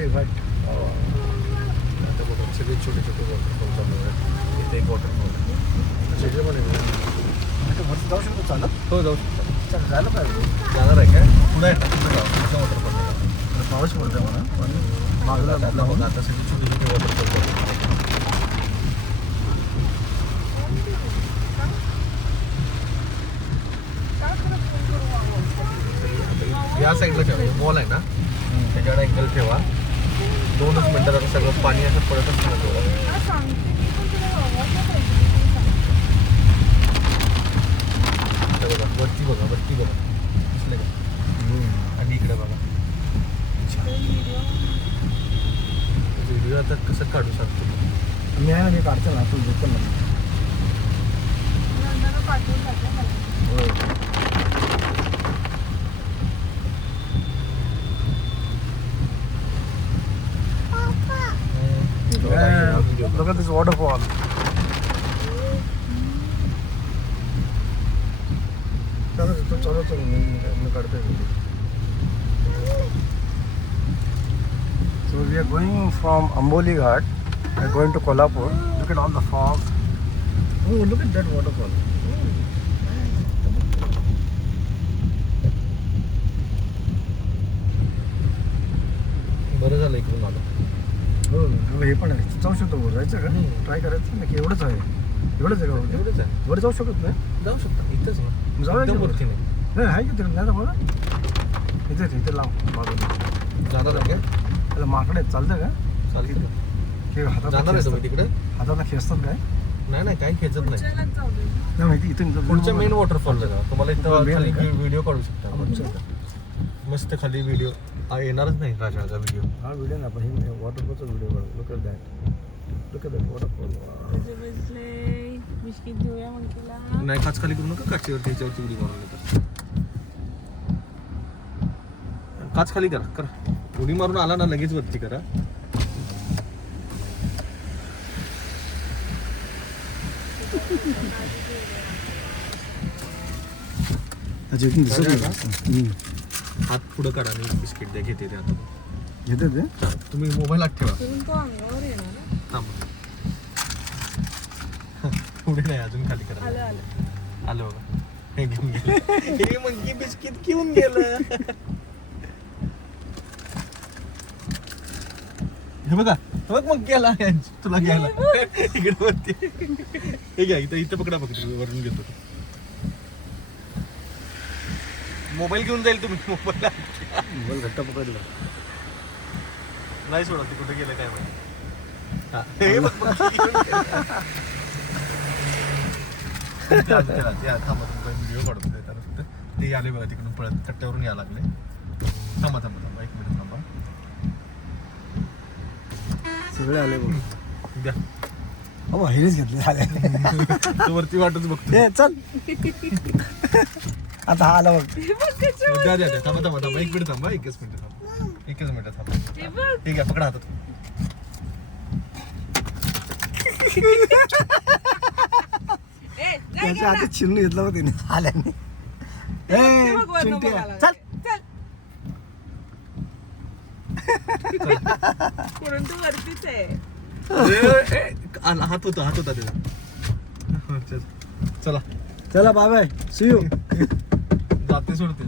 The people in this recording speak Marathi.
आंबोली घाट. आता बघा सगळे छोटे छोटे वॉटरफॉल चालू आहेत. इथे एक वॉटरफॉल आहे. सगळे पण आहे. वरती जाऊ शकतो चालत. हो जाऊ शकतो. चल झालं पाहिजे. जाणार आहे काय पुढे आहे ना पुढे जाऊ वॉटरफॉल. पाऊस पडतोय म्हणा पण मागला आता बघा आता सगळे छोटे छोटे वॉटरफॉल या साईडला ठेवा. मॉल आहे ना त्याच्याकडे अँगल ठेवा. 2च मिनिटात आता सगळं पाणी असं पडतच नाही. बघा वरती बघा वरती बघा दिसलं का. आणि इकडे बघा व्हिडिओ आता कसं काढू शकतो. मी आहे ना मी काढतो ना तू झोपण ना. Look at this waterfall. चलो चलो मैं करते हैं. So we are going from Amboli Ghat. We are going to Kolhapur. Look at all the fog. Oh, look at that waterfall. बरं झालं इकडून आलं. हो हे पण आहे. जाऊ शकतो वर जायचं का. ट्राय करायचं ना की एवढंच आहे. एवढंच आहे का. एवढंच आहे. वर जाऊ शकत नाही. जाऊ शकता इथंच ना. जाऊया की एकदम वर. वरती नाही. नाही आहे की तिकडे नाही बघा इथेच इथे लाव बाजूला. जाणार आहे काय त्याला माकडे आहेत. चालतं का चालतं की जाणार आहे हातात तुम्ही तिकडे. हाताला खेचतात काय नाही नाही काही खेचत नाही. नाही माहिती इथून पुढच्या मेन वॉटरफॉलला जा. तुम्हाला इथं main खाली आहे का? व्हिडिओ काढू शकता. मस्त खाली व्हिडिओ येणारच नाही राजाचा व्हिडिओ. हा व्हिडिओ ना पण हे वॉटरफॉलचा व्हिडिओ काढू. Look at that. Look at that waterfall. नाही काच खाली करू नका. काचेवरती ह्याच्यावरती उडी मारून येतात. काच खाली करा करा. उडी मारून आला ना लगेच वरती करा. हात पुढं करा आणि बिस्किट द्या. घेते ते आता घेते ते. तुम्ही मोबाईल आत ठेवा. थांबा. पुढे नाही अजून खाली करा. आलं बघा. हे घेऊन गेलं. हे मंकी बिस्किट घेऊन गेलं. हे बघा बघ मग गेला तुला घ्यायला. इकडे वरती हे घ्या. इथं इथं पकडा बघ. वरून घेतो. मोबाईल घेऊन जाईल तुम्ही. मोबाईल घट्ट पकडला नाही सोडा. ते कुठे गेलं काय माहिती. हे बघ व्हिडिओ काढतो फक्त. ते आले बघा तिकडून पळत कट्ट्यावरून यायला लागले. थांबा थांबा थांबा 1 मिनिट थांबा. सगळे आले बघ. द्या. हो हेच घेतले झाले. वरती वाटच बघतो. हे चल आता हा आला बघ. द्या द्या द्या. थांबा थांबा थांबा 1 मिनिट थांबा. 1च मिनिट थांबा. 1च मिनिट थांबा. ठीक आहे पकडा हातात. त्याच्या हातात चिमणी घेतला बघ तिने आल्याने. चल वरतीच आहे. हात होता त्याचा. चला चला बाय बाय. C you. जाते सोडते.